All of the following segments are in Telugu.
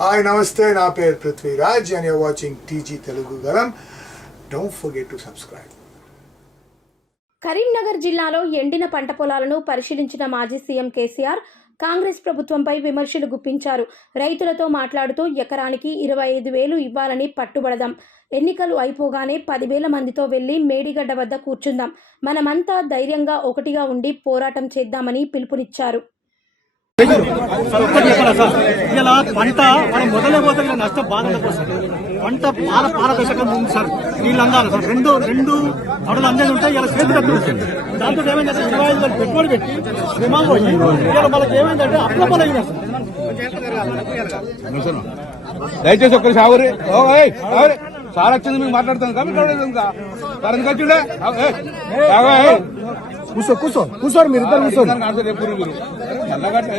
హాయ్ నమస్తే, నా పేరు Prithviraj and you're watching TG Telugu Galam. Don't forget to subscribe. Karimnagar జిల్లాలో ఎండిన పంట పొలాలను పరిశీలించిన మాజీ సీఎం కేసీఆర్ కాంగ్రెస్ ప్రభుత్వంపై విమర్శలు గుప్పించారు. రైతులతో మాట్లాడుతూ ఎకరానికి 25,000 ఇవ్వాలని పట్టుబడదాం. ఎన్నికలు అయిపోగానే 10,000 మందితో వెళ్లి మేడిగడ్డ వద్ద కూర్చుందాం. మనమంతా ధైర్యంగా ఒకటిగా ఉండి పోరాటం చేద్దామని పిలుపునిచ్చారు. ఇలా పంట మనం మొదలైపోతే నష్టం బాధల కోసం పంట పారదర్శకంగా ఉంది సార్. నీళ్ళు అందాలి సార్. రెండు అడుగులు అందేది ఉంటే ఇలా చేతి కట్టింది. దాంతో ఏమైందంటే 25,000 పెట్టుబడి పెట్టి శ్రమ పోయి ఇలా మనకి ఏమైందంటే అప్లపలు అయినా సార్. దయచేసి ఒక్కరి సాగురి సార్ వచ్చింది మీకు మాట్లాడుతాను సార్ ఎందుకు వచ్చిండే కూర్చోండి మీరు ఇద్దరు కూర్చోండి. రేపు మీరు అల్లగట్టే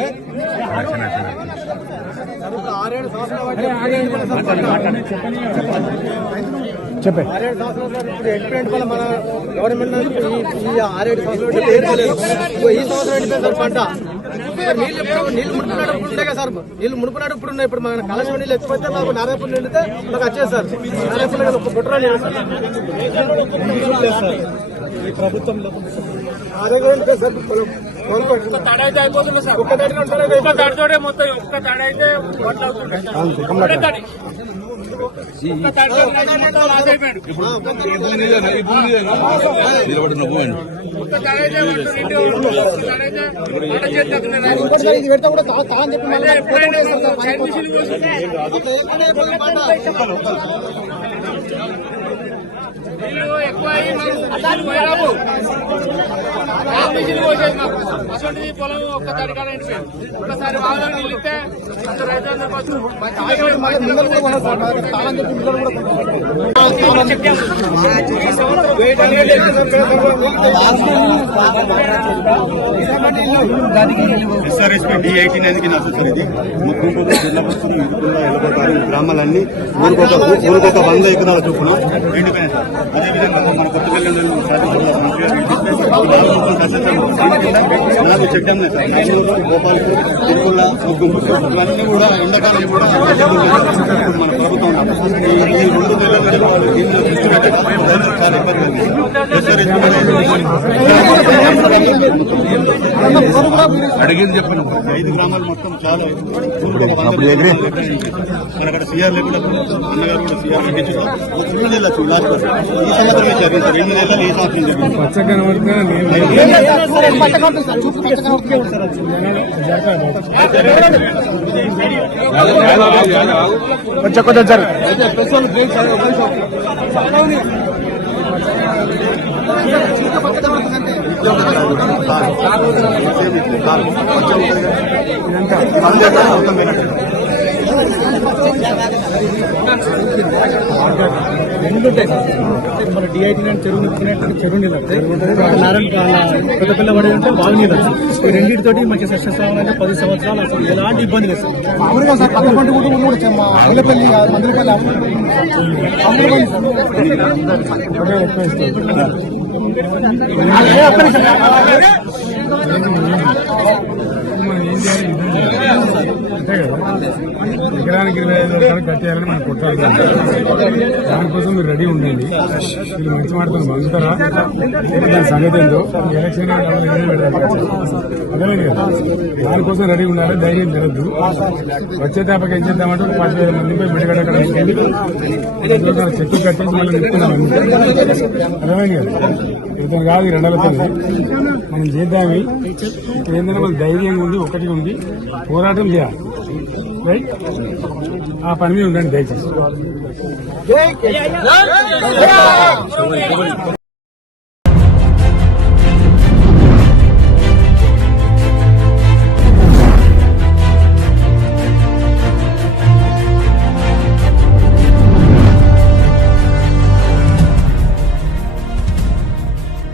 చెప్పే మన గవర్నమెంట్ ఈ 6-7 సంవత్సరాలు ఈ సంవత్సరం పంట నీళ్ళు మునుకున్నాడు కదా సార్. నీళ్ళు మునుకున్నాడు ఇప్పుడు ఉన్నాయి. ఇప్పుడు మన కలశం నీళ్ళు ఎత్తిపోతే మాకు నారాయణపూర్ నిండితే మాకు వచ్చేది సార్. నారాయణపూర్ ఒక కుట్ర ఈ ప్రభుత్వంలో అసలు పొలం ఒక్క తడికాడ ఒకసారి బాగా నిలిస్తే ఎస్ఆర్ఎస్పీ D18 అనేది ఇది ముఖ్యంగా జిల్లా బస్సులు ఇరుకుల్లో వెళ్ళబోతారు. గ్రామాలన్నీ ఊరికొక 100 ఎకరాల చొప్పున ఎండిపోయినాయి సార్. అదేవిధంగా మన కొత్తపల్లి చెడ్డం సార్. గోపాలపూర్ ఇరుకుల్ల ఇవన్నీ కూడా ఎండాకాలం కూడా మన ప్రభుత్వం 2 నెలల అడిగింది చెప్పిన 5 గ్రామాలు మొత్తం చాలా అక్కడ సీఆర్ లేకుండా అన్నగారు కూడా సీఆర్ పెట్టించారు. 2 నెలలు ఈ సంవత్సరం జరిగింది సార్. 2 నెలలు ఈ సంవత్సరం రెండుంటాయి సార్. మన D18 చెరువు నింపుకునేటువంటి చెరువు నీళ్ళు పెద్దపిల్ల పడి ఉంటే బాగా నీళ్ళు వస్తుంది. ఈ రెండింటితోటి మంచి సక్సెస్ అవ్వాలంటే 10 సంవత్సరాలు అసలు ఎలాంటి ఇబ్బంది లేదు సార్. మామూలుగా సార్ పక్క పంట కూడా అమలపల్లి అంతే కదా. ఎకరానికి 25,000 కట్టేయాలని మనం కొట్టాలి. దానికోసం మీరు రెడీ ఉండండి. మీరు మంచి మాటలు పంచుతారా దాని సంగతి ఏంటో ఎలక్షన్ అదేలేదు కదా. దానికోసం రెడీ ఉండాలి. ధైర్యం జరగద్దు. వచ్చే తేపకి ఏం చేద్దామంటే 10,000 మందిపై బిడ్డగడ్డ అక్కడ చెట్టు కట్టేసి మళ్ళీ నిలుపుకున్నాం. అర్థమైంది కదా. ఇతను కాదు 2 నెలలతో మనం చేద్దామి. ఇక్కడ ఏంటంటే మన ధైర్యంగా ఉండి ఒకటి ఉండి పోరాటం చేయాలి. రైట్, ఆ పని మీద ఉండండి దయచేసి.